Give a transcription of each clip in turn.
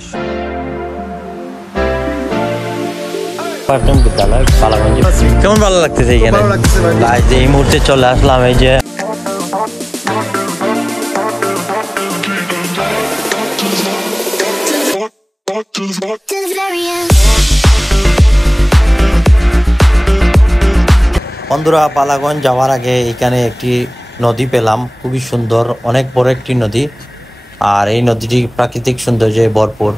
দৃশ্য। প্রাথমিক বিদ্যালয় বালাগঞ্জে। কেমন ভালো লাগতেছে এখানে? এই মুহূর্তে চলে আসলাম এই যে বন্ধুরা, বালাগঞ্জ যাওয়ার আগে এখানে একটি নদী পেলাম, খুবই সুন্দর, অনেক বড় একটি নদী। আর এই নদীটি প্রাকৃতিক সৌন্দর্যে ভরপুর।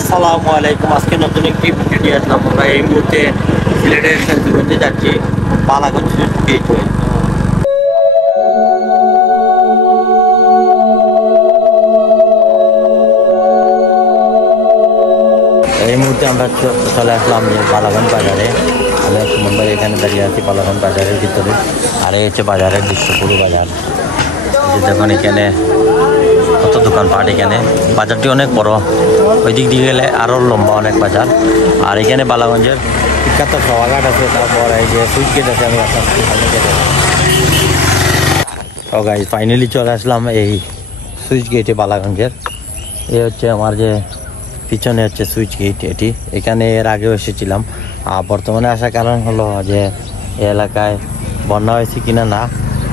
আসসালামু আলাইকুম। আজকে নতুন একটি ভিডিও আসলাম। আমরা এই মুহূর্তে সিলেটের সেন্সুগঞ্জে যাচ্ছি, বালাগঞ্জ গেট হয়ে। এই মুহূর্তে আমরা চলে আসলাম বালাগঞ্জ বাজারে। আমি একটু মুম্বাই এখানে দাঁড়িয়ে আছি বালাগঞ্জ বাজারের ভিতরে। আর এই হচ্ছে বাজারের দৃশ্য, পুরো বাজার। দেখুন এখানে কত দোকানপাট। এখানে বাজারটি অনেক বড়, ওই দিক দিয়ে গেলে আরও লম্বা অনেক বাজার। আর এখানে বালাগঞ্জের বিখ্যাত সভাঘাট আছে, তারপর এই যে সুইচ গেট আছে। আমি আপনার গাইজ ফাইনালি চলে আসলাম এই সুইচ গেটে বালাগঞ্জের। এই হচ্ছে আমার যে পিছনে হচ্ছে সুইচ গেট। এটি এখানে এর আগেও এসেছিলাম। আর বর্তমানে আসার কারণ হলো যে এই এলাকায় বন্যা হয়েছে কিনা না,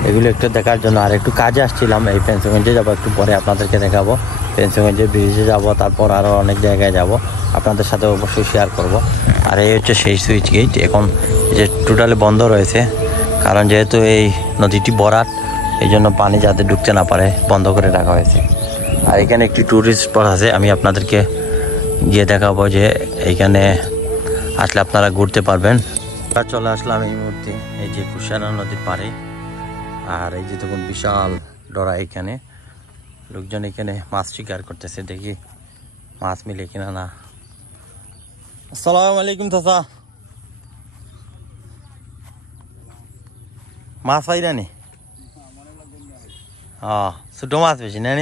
এগুলো একটু দেখার জন্য। আর একটু কাজে আসছিলাম, এই ফেন্সিগঞ্জে যাবো, একটু পরে আপনাদেরকে দেখাবো। ফেন্সিগঞ্জের ব্রিজে যাব, তারপর আরও অনেক জায়গায় যাব, আপনাদের সাথে অবশ্যই শেয়ার করব। আর এই হচ্ছে সেই সুইচ গেট। এখন যে টোটালি বন্ধ রয়েছে, কারণ যেহেতু এই নদীটি ভরাট, এই জন্য পানি যাতে ঢুকতে না পারে বন্ধ করে রাখা হয়েছে। আর এখানে একটি ট্যুরিস্ট স্পট আছে, আমি আপনাদেরকে গিয়ে দেখাবো যে এইখানে আসলে আপনারা ঘুরতে পারবেন। চলে আসলাম এই মুহূর্তে এই যে কুশিয়ারা নদীর পাড়ে। আর এই যে দেখুন বিশাল ডরা, এখানে লোকজন এখানে মাছ শিকার করতেছে, দেখি মাছ মিলে কিনা না। আসসালামু আলাইকুম চাচা, মাছ পাইরানি? ছোট মাছ বেশি না?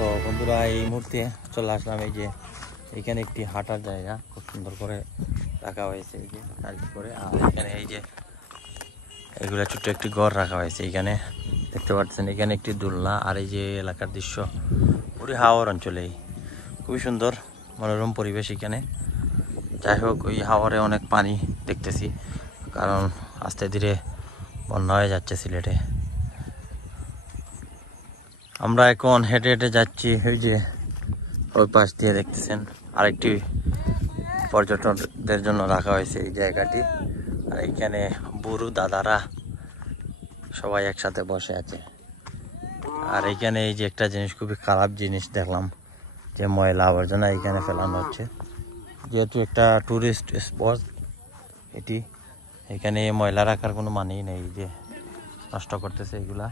তো বন্ধুরা, এই মুহূর্তে চলে আসলাম এই যে এখানে একটি হাঁটার জায়গা, খুব সুন্দর করে রাখা হয়েছে এই যে টাইলস করে। আর এখানে এই যে এগুলো ছোট্ট একটি ঘর রাখা হয়েছে, এখানে দেখতে পাচ্ছেন। এখানে একটি দোলনা। আর এই যে এলাকার দৃশ্য পুরো হাওর অঞ্চলেই, খুবই সুন্দর মনোরম পরিবেশ এখানে। যাই হোক, ওই হাওরে অনেক পানি দেখতেছি, কারণ আস্তে ধীরে বন্যা হয়ে যাচ্ছে সিলেটে। আমরা এখন হেঁটে হেঁটে যাচ্ছি ওই যে ওই পাশ দিয়ে, দেখতেছেন আরেকটি পর্যটকদের জন্য রাখা হয়েছে এই জায়গাটি। আর এইখানে বুড়ো দাদারা সবাই একসাথে বসে আছে। আর এইখানে এই যে একটা জিনিস, খুবই খারাপ জিনিস দেখলাম, যে ময়লা আবর্জনা এইখানে ফেলানো হচ্ছে। যেহেতু একটা টুরিস্ট স্পট এটি, এখানে ময়লা রাখার কোনো মানেই নেই, যে নষ্ট করতেছে এগুলা।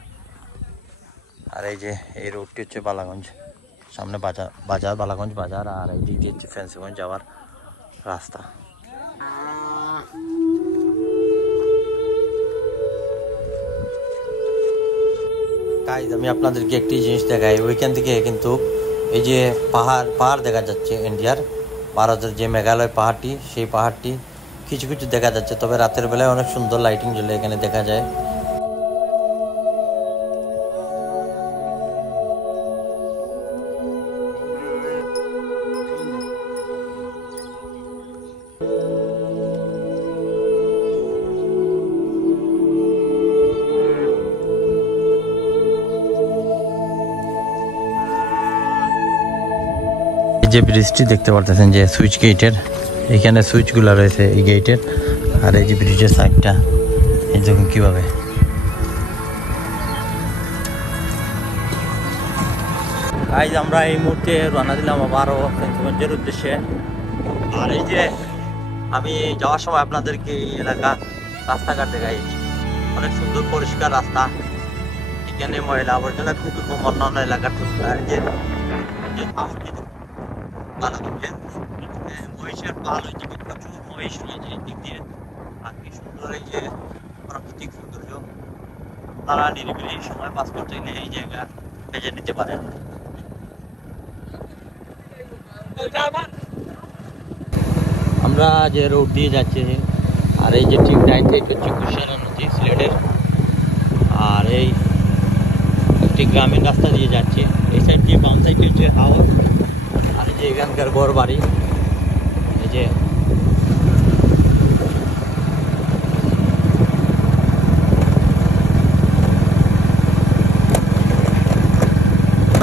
আর এই যে এই রোডটি হচ্ছে বালাগঞ্জ, সামনে বাজার বালাগঞ্জ বাজার। আর এই দিকটি হচ্ছে ফেন্সিগঞ্জ যাওয়ার রাস্তা। গাইজ আমি আপনাদেরকে একটি জিনিস দেখাই। ওইখান থেকে কিন্তু এই যে পাহাড় দেখা যাচ্ছে, ইন্ডিয়ার ভারতের যে মেঘালয় পাহাড়টি, সেই পাহাড়টি কিছু কিছু দেখা যাচ্ছে। তবে রাতের বেলায় অনেক সুন্দর লাইটিং জ্বলে এখানে দেখা যায়। যে ব্রিজটি দেখতে পারতেছেন, যে সুইচ গেটের, এখানে সুইচগুলো রয়েছে এই গেটের। আর এই যে ব্রিজের সাইডটা, এই দেখুন কিভাবে। আজ আমরা এই মুহূর্তে রওনা দিলাম আবারও ফেঞ্চুগঞ্জের উদ্দেশ্যে। আর এই যে আমি যাওয়ার সময় আপনাদেরকে এই এলাকা রাস্তাঘাট দেখাই, অনেক সুন্দর পরিষ্কার রাস্তা। এখানে ময়লা আবর্জনা খুবই কম অন্যান্য এলাকার তুলনায়। আর যে মহিষের পাল হয়েছে, প্রচুর মহিষ রয়েছে এই দিক দিয়ে। আর কি সুন্দর এই যে প্রাকৃতিক সৌন্দর্য, তারা নিরিবিলি সময় পাস করতে গেলে এই জায়গা বেছে নিতে পারেন। আমরা যে রোড দিয়ে যাচ্ছি, আর এই যে ঠিক ডাইন সাইড হচ্ছে কুশিয়ারা নদী সিলেটের, আর এই একটি গ্রামীণ রাস্তা দিয়ে যাচ্ছে। এই সাইড দিয়ে বাম সাইড হচ্ছে হাওর, আর এই যে এখানকার ঘর বাড়ি। এই যে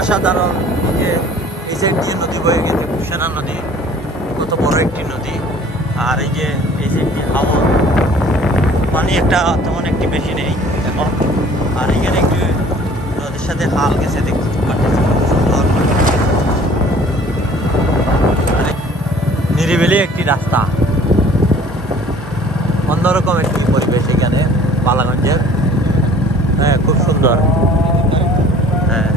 সাধারণ যে এই সাইড দিয়ে নদী বয়ে গেছে কুশিয়ারা নদী, কত বড় একটি নদী। আর এই যে এই সাইড দিয়ে হাওর, পানি একটা তেমন একটি বেশি নেই এখন। আর এখানে একটু নদীর সাথে হাল গেছে দেখতে পাচ্ছি, সুন্দর নিরিবিলি একটি রাস্তা, অন্যরকম একটি পরিবেশ এখানে বালাগঞ্জের। হ্যাঁ, খুব সুন্দর। হ্যাঁ,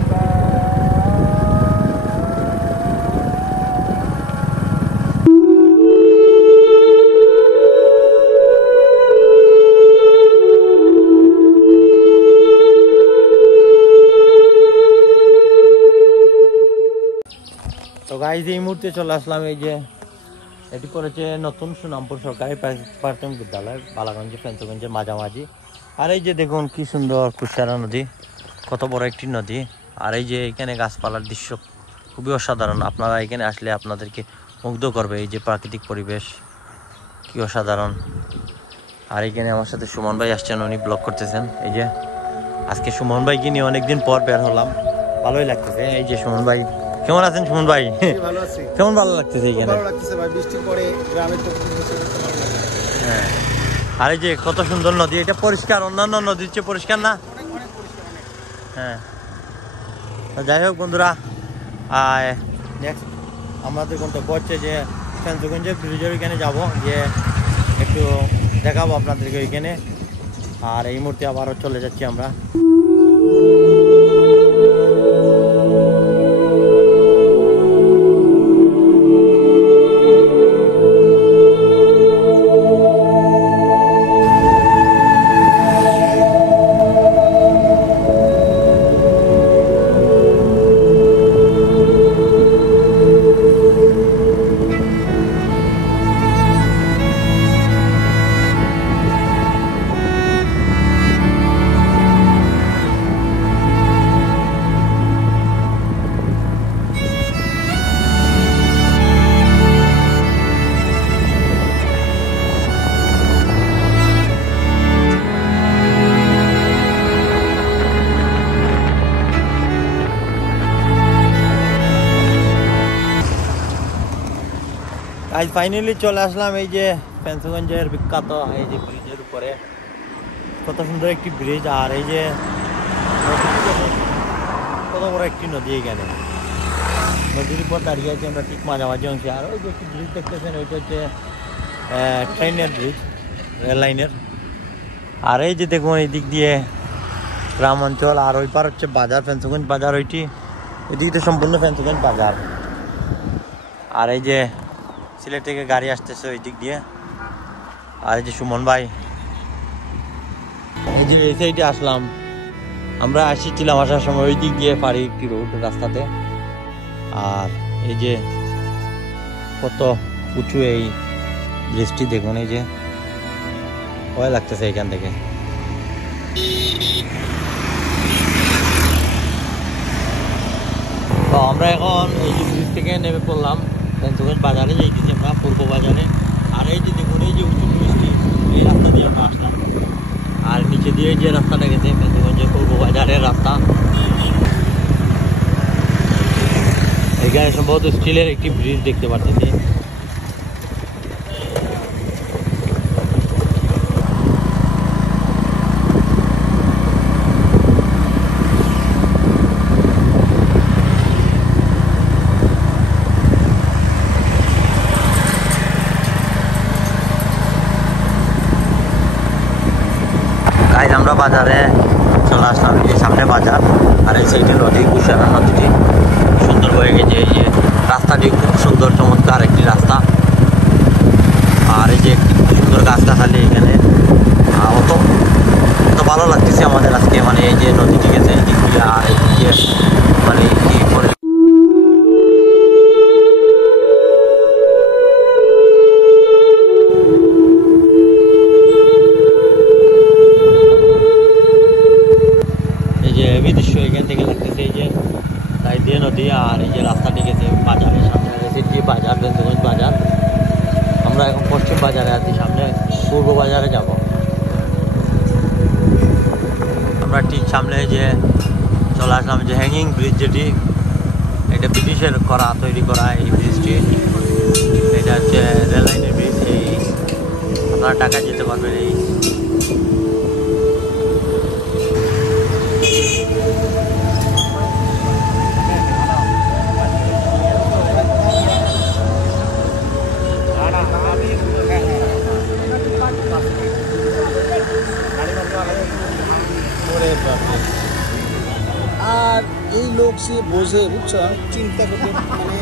তো গাইজ এই মুহূর্তে চলে আসলাম। এই যে এটি করেছে নতুন সুনামপুর সরকারি প্রাথমিক বিদ্যালয়, বালাগঞ্জে ফেঞ্চুগঞ্জের মাঝামাঝি। আর এই যে দেখুন কি সুন্দর কুশিয়ারা নদী, কত বড় একটি নদী। আর এই যে এখানে গাছপালার দৃশ্য খুবই অসাধারণ। আপনারা এখানে আসলে আপনাদেরকে মুগ্ধ করবে এই যে প্রাকৃতিক পরিবেশ, কি অসাধারণ। আর এখানে আমার সাথে সুমন ভাই আসছেন, উনি ব্লগ করতেছেন। এই যে আজকে সুমন ভাইকে নিয়ে অনেকদিন পর বের হলাম, ভালোই লাগতেছে। এই যে সুমন ভাই, কেমন আছেন সুমন ভাই? ভালো আছি। কেমন ভালো লাগতেছে এখানে? ভালো লাগতেছে ভাই, বৃষ্টির পরে গ্রামে তো হ্যাঁ, আর এই যে কত সুন্দর নদী, এটা পরিষ্কার, অন্যান্য নদীর চেয়ে পরিষ্কার না? হ্যাঁ, যাই হোক বন্ধুরা, নেক্সট আমাদের গন্তব্য হচ্ছে যে ফেঞ্চুগঞ্জের ব্রিজের ওইখানে যাবো, যে একটু দেখাবো আপনাদেরকে ওইখানে। আর এই মুহূর্তে আবারও চলে যাচ্ছি আমরা। আজ ফাইনালি চলে আসলাম এই যে ফেঞ্চুগঞ্জের বিখ্যাত এই যে ব্রিজের উপরে, কত সুন্দর একটি ব্রিজ। আর এই যে কত বড় একটি নদী, এখানে নদীর উপর দাঁড়িয়ে আছি আমরা ঠিক মাঝামাঝি অংশে। আর ওই যে একটি ব্রিজ দেখতেছেন, ওইটা হচ্ছে ট্রেনের ব্রিজ, রেল লাইনের। আর এই যে দেখুন এই দিক দিয়ে গ্রাম অঞ্চল, আর ওই পার হচ্ছে বাজার, ফেঞ্চুগঞ্জ বাজার। ওইটি এদিক দিয়ে সম্পূর্ণ ফেঞ্চুগঞ্জ বাজার। আর এই যে সিলেট থেকে গাড়ি আসতেছে ওই দিক দিয়ে। আর এই যে সুমন ভাই, এই যে এই সাইডে আসলাম আমরা, আসছিলাম আসার সময় ওই দিক দিয়ে পারি একটি রোড রাস্তাতে। আর এই যে কত উঁচু এই ব্রিজটি দেখুন, এই যে ভয় লাগতেছে এখান থেকে। তো আমরা এখন এই যে ব্রিজ থেকে নেমে পড়লাম, ফেঞ্চুগঞ্জ বাজারে যাইতেছি আমরা, পূর্ব বাজারে। আর এই যে দেখুন এই যে উঁচু ব্রিজটি, এই রাস্তা দিয়ে আমরা আসলাম। আর নিচে দিয়ে যে রাস্তাটা গেছে ফেঞ্চুগঞ্জের পূর্ব বাজারের রাস্তা। এখানে সম্ভবত স্টিলের একটি ব্রিজ দেখতে পাচ্ছি। গাইজ আমরা বাজারে চলে আসলাম, এই যে সামনে বাজার আর এই সাইডে নদী, কুশিয়ারা নদীটি সুন্দর হয়ে গেছে। এই যে রাস্তাটি খুব সুন্দর চমৎকার একটি রাস্তা, আর এই যে সুন্দর গাছগাছালি এখানে। অত ভালো লাগতেছে আমাদের আজকে, মানে এই যে নদীটি গেছে এদিক দিয়ে, আর এদিক দিয়ে মানে কি করে দৃশ্য এখান থেকে লাগতেছে। এই যে সাইড দিয়ে নদী, আর এই যে রাস্তাটি গেছে বাজারের সামনে গেছে যে বাজার, বেন্দগঞ্জ বাজার। আমরা এখন পশ্চিম বাজারে আছি, সামনে পূর্ব বাজারে যাব। আমরা ঠিক সামনে যে চলে আসলাম যে হ্যাঙ্গিং ব্রিজ, যেটি এটা ব্রিটিশের তৈরি করা এই ব্রিজটি। এটা হচ্ছে রেললাইনের ব্রিজ। এই আপনারা ঢাকা যেতে পারবেন এই আর এই লোক সে বোঝে, বুঝছো, চিন্তা করতে মানে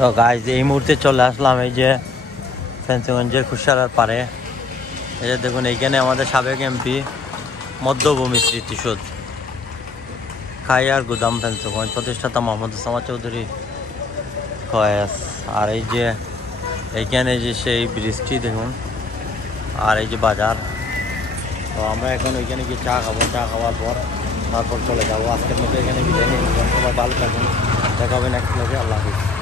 তো গাইজ এই মুহূর্তে চলে আসলাম এই যে ফেন্সিগঞ্জের কুশিয়ারার পারে। এই যে দেখুন, এইখানে আমাদের সাবেক এমপি মধ্যভূমি স্মৃতিসৌধ, খাইয়ার গুদাম ফেন্সিগঞ্জ প্রতিষ্ঠাতা মোহাম্মদ ওসামা চৌধুরী কয়েস। আর এই যে এইখানে যে সেই ব্রিজটি দেখুন, আর এই যে বাজার। তো আমরা এখন ওইখানে গিয়ে চা খাবো, চা খাওয়ার পর তারপর চলে যাবো। আজকের মধ্যে এখানে বিদায় নিয়ে সবাই ভালো থাকুন, দেখা হবে নেক্সট ব্লগে। আল্লাহ হাফিজ।